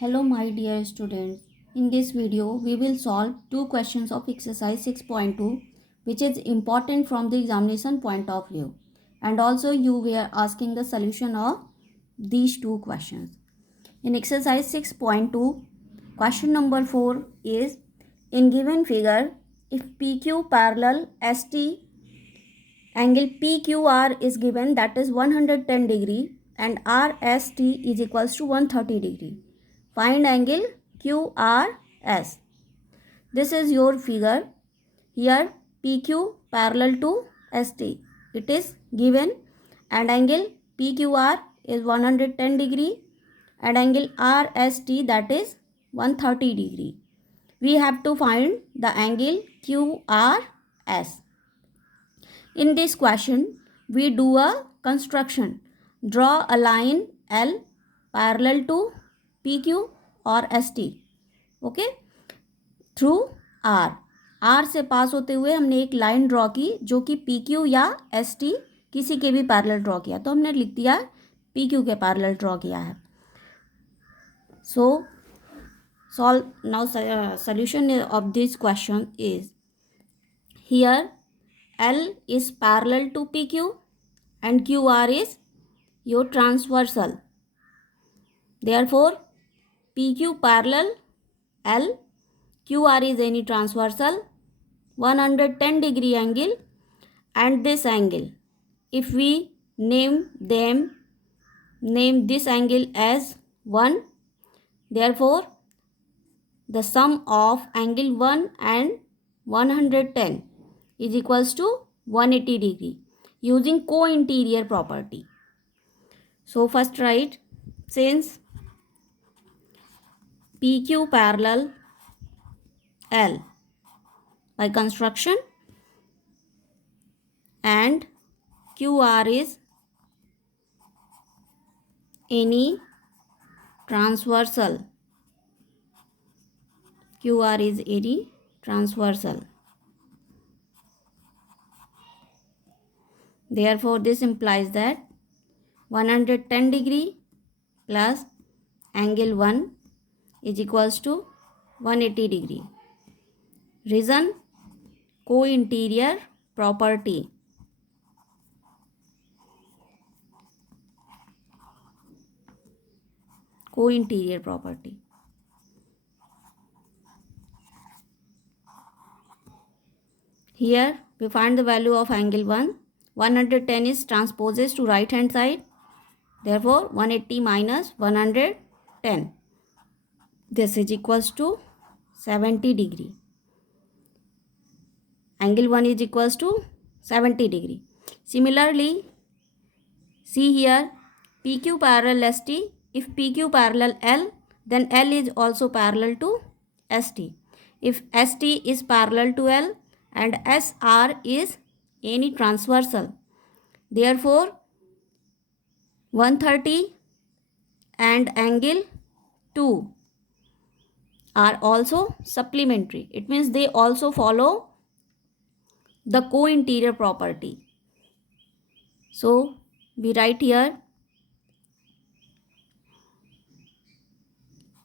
Hello my dear students. In this video we will solve two questions of exercise 6.2 which is important from the examination point of view, and also you were asking the solution of these two questions. In exercise 6.2, question number 4 is, in given figure, if PQ parallel ST, angle PQR is given, that is 110 degree, and RST is equals to 130 degree. Find angle QRS. This is your figure. Here PQ parallel to ST. It is given, and angle PQR is 110 degree and angle RST, that is 130 degree. We have to find the angle QRS. In this question, we do a construction. Draw a line L parallel to PQ or ST. Okay, through R. R से पास होते हुए हमने एक line draw की जो कि PQ या ST किसी के भी पैरेलल ड्रॉ किया, तो हमने लिख दिया PQ के पैरेलल ड्रॉ किया है. So solve now. Solution of this question is, here L is parallel to PQ and QR is your transversal. Therefore, PQ parallel L, QR is any transversal, 110 degree angle, and this angle, if we name this angle as 1, therefore the sum of angle 1 and 110 is equals to 180 degree using co-interior property. So first write, since PQ parallel L by construction and QR is any transversal. QR is any transversal. Therefore, this implies that 110 degree plus angle 1 is equals to 180 degree. Reason, co-interior property. Co-interior property. Here we find the value of angle 1. 110 is transposes to right hand side. Therefore, 180 minus 110. This is equals to 70 degree. Angle 1 is equals to 70 degree. Similarly, see here PQ parallel ST. If PQ parallel L, then L is also parallel to ST. If ST is parallel to L and SR is any transversal, therefore 130 and angle 2 are also supplementary. It means they also follow the co-interior property. So we write here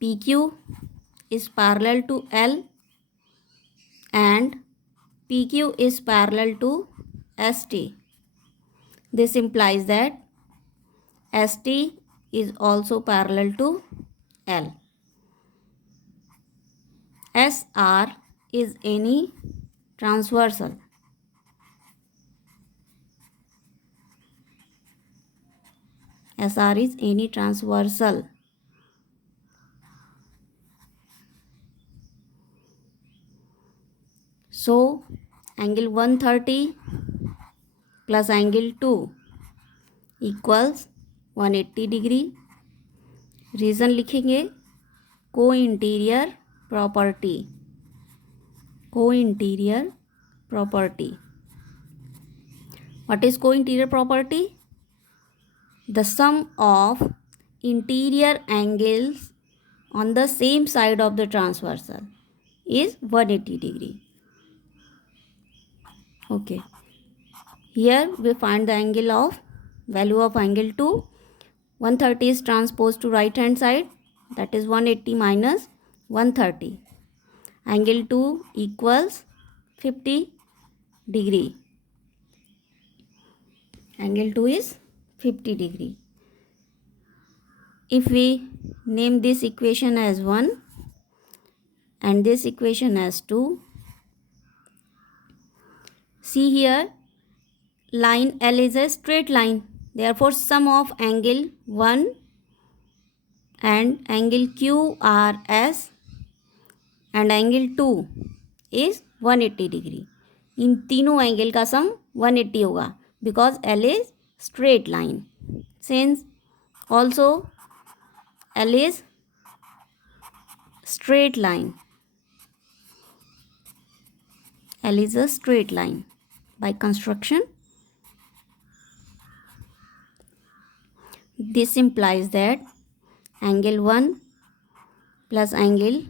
PQ is parallel to L and PQ is parallel to ST. This implies that ST is also parallel to L. SR is any transversal. SR is any transversal. So angle 130 plus angle 2 equals 180 degree. Reason लिखेंगे co-interior property. Co-interior property. What is co-interior property? The sum of interior angles on the same side of the transversal is 180 degree. Okay. Here we find the angle of value of angle 2. 130 is transposed to right hand side. that is 180 minus 130. Angle 2 equals 50 degree. Angle 2 is 50 degree. If we name this equation as 1 and this equation as 2, see here, line L is a straight line. Therefore, sum of angle 1 and angle QRS and angle 2 is 180 degree. इन तीनों angle का सम 180 होगा because L is straight line. Since also L is straight line. L is a straight line. By construction, this implies that angle 1 plus angle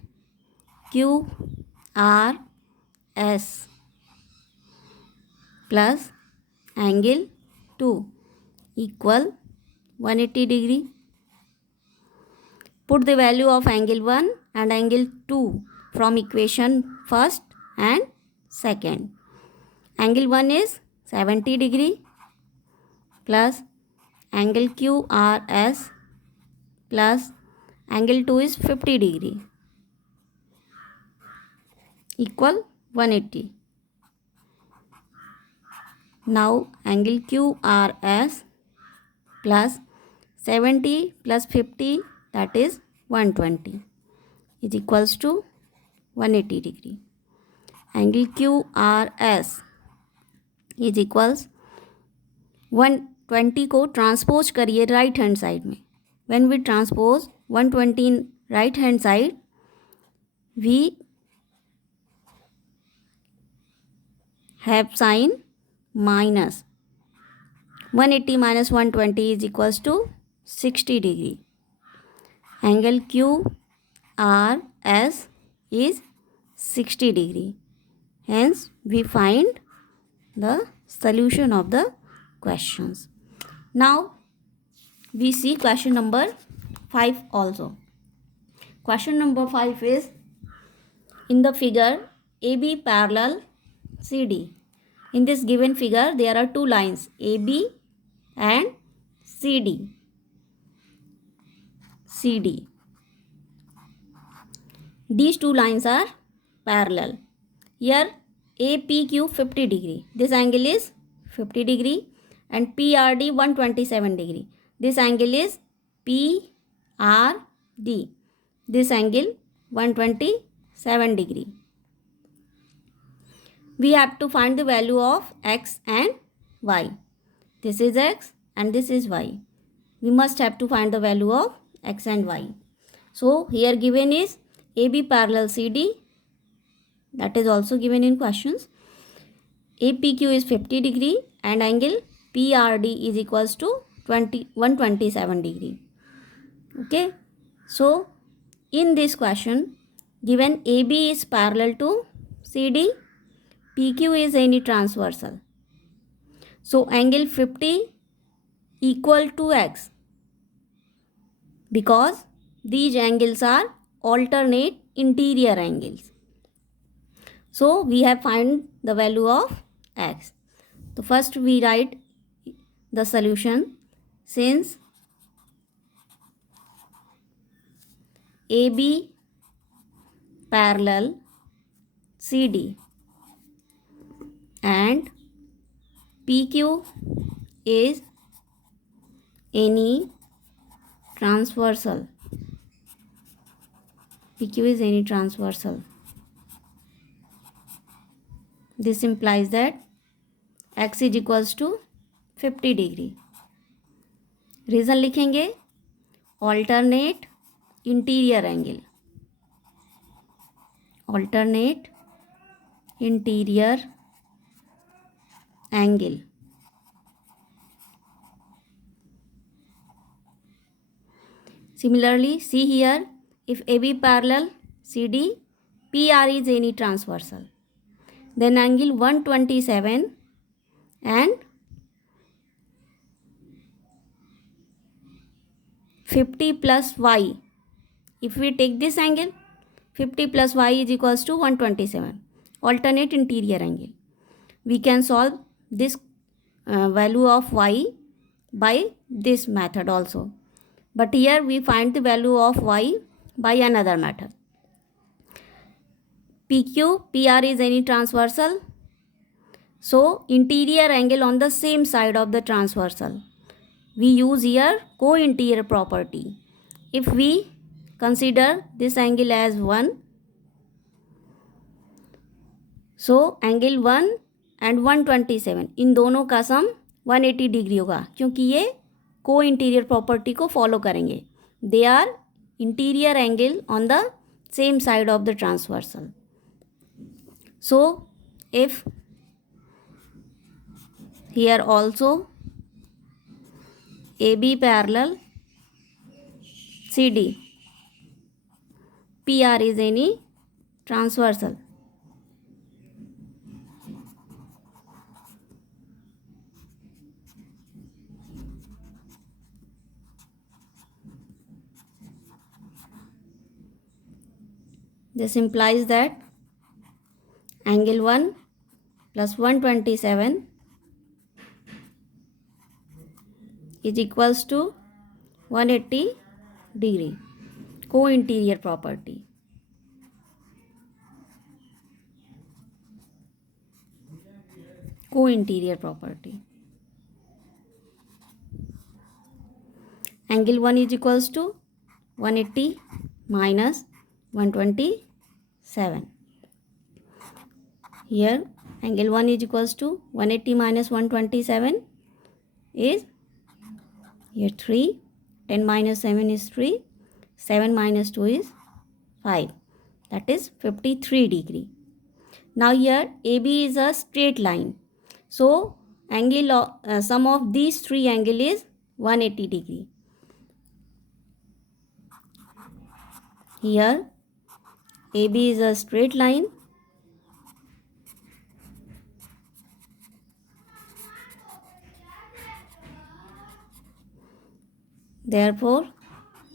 QRS plus angle 2 equal 180 degree. Put the value of angle 1 and angle 2 from equation first and second. Angle 1 is 70 degree plus angle QRS plus angle 2 is 50 degree equal 180. Now angle QRS plus 70 plus 50, that is 120, is equals to 180 degree. Angle QRS is equals 120 को transpose करिए right hand side में. When we transpose 120 in right hand side, we have sign minus. 180 minus 120 is equals to 60 degree. Angle QRS is 60 degree. Hence, we find the solution of the questions. Now, we see question number 5 also. Question number 5 is, in the figure AB parallel CD. In this given figure, there are two lines AB and CD. These two lines are parallel. Here APQ 50 degree. This angle is 50 degree and PRD 127 degree. This angle is PRD. This angle 127 degree. We have to find the value of X and Y. This is X and this is Y. We must have to find the value of X and Y. So here given is AB parallel CD. That is also given in questions. APQ is 50 degree and angle PRD is equals to 127 degree. Okay. So in this question, given AB is parallel to CD, PQ is any transversal. So angle 50 equal to X because these angles are alternate interior angles. So we have find the value of X. So first we write the solution. Since AB parallel CD and PQ is any transversal. PQ is any transversal. This implies that X is equals to 50 degree. Reason लिखेंगे alternate interior angle. Alternate interior angle. Similarly, see here, if AB parallel CD, PR is any transversal. Then angle 127 and 50 plus Y if we take this angle, 50 plus y is equals to 127, alternate interior angle. We can solve this value of y by this method also. But here we find the value of y by another method. PQ, PR is any transversal. So interior angle on the same side of the transversal. We use here co-interior property. If we consider this angle as 1, so angle 1 and 127 इन दोनों का सम 180 degree होगा, क्योंकि ये को interior property को follow करेंगे. They are interior angle on the same side of the transversal. So if here also AB parallel CD, PR is any transversal. This implies that angle 1 plus 127 is equals to 180 degree. Co-interior property. Co-interior property. Angle 1 is equals to 180 minus 127. Here angle 1 is equals to 180 minus 127 is here 3, 10 minus 7 is 3, 7 minus 2 is 5, that is 53 degree. Now here AB is a straight line, so angle sum of these three angle is 180 degree. Here AB is a straight line, therefore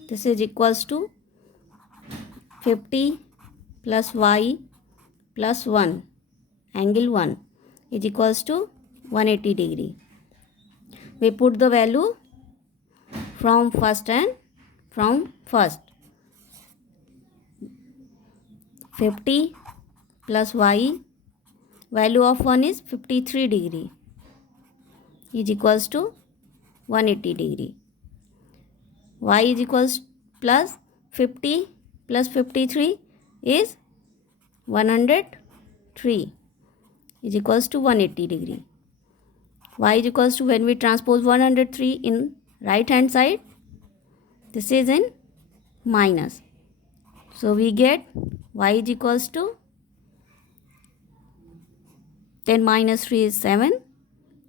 this is equals to 50 plus y plus 1, angle 1 is equals to 180 degree. We put the value from first and from first. 50 plus y, value of 1 is 53 degree, is equals to 180 degree. Y is equals plus 50 plus 53 is 103, is equals to 180 degree. Y is equals to, when we transpose 103 in right hand side, this is in minus. So we get y is equals to 10 minus 3 is 7,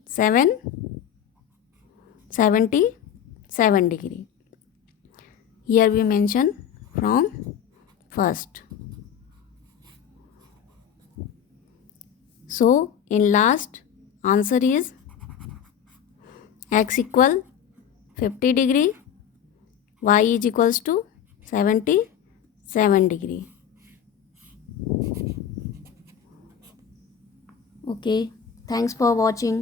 77 degree. Here we mention from first. So in last answer is x equal 50 degree, y is equals to 77 degree. Okay, thanks for watching.